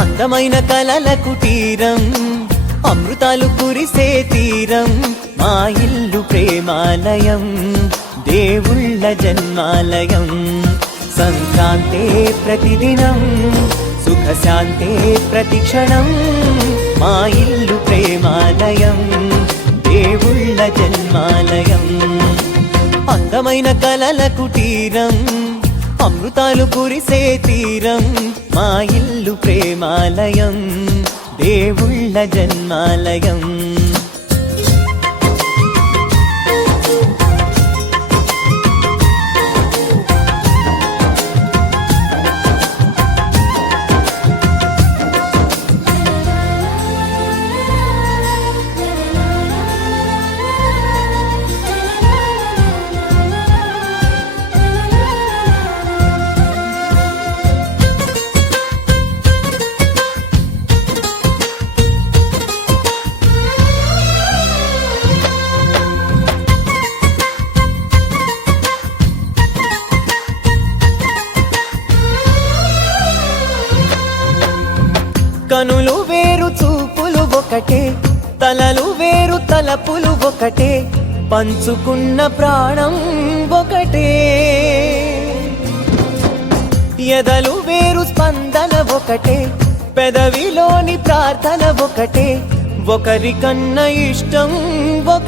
అందమైన కలల కుటీరం, అమృతాలు కురిసే తీరం, మా ఇల్లు ప్రేమాలయం, దేవుళ్ళ జన్మాలయం. సంక్రాంతే ప్రతిదినం, సుఖశాంతే ప్రతిక్షణం, మా ఇల్లు ప్రేమాలయం, దేవుళ్ళ జన్మాలయం. అందమైన కలల కుటీరం, అమృతాలు కురిసే తీరం, మా ఇల్లు ప్రేమాలయం, దేవుళ్ళ జన్మాలయం. కనులు వేరు చూపులు ఒకటే, తలలు వేరు తలపులు ఒకటే, పంచుకున్న ప్రాణం ఒకటే. ఎదలు వేరు స్పందన ఒకటే, పెదవిలోని ప్రార్థన ఒకటే, ఒకరికన్నా ఇష్టం ఒక